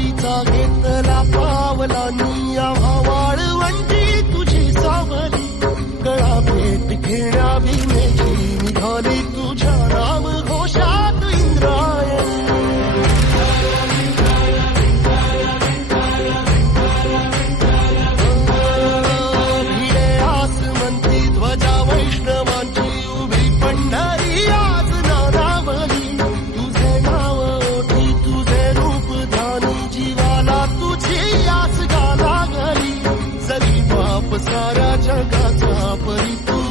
वारीचा घेतला पावला निया भावाळ म्हणजे तुझी सावली. गळा भेट घेण्या भीमेची निघाली तुझ्या जगाचा परिपूर्ण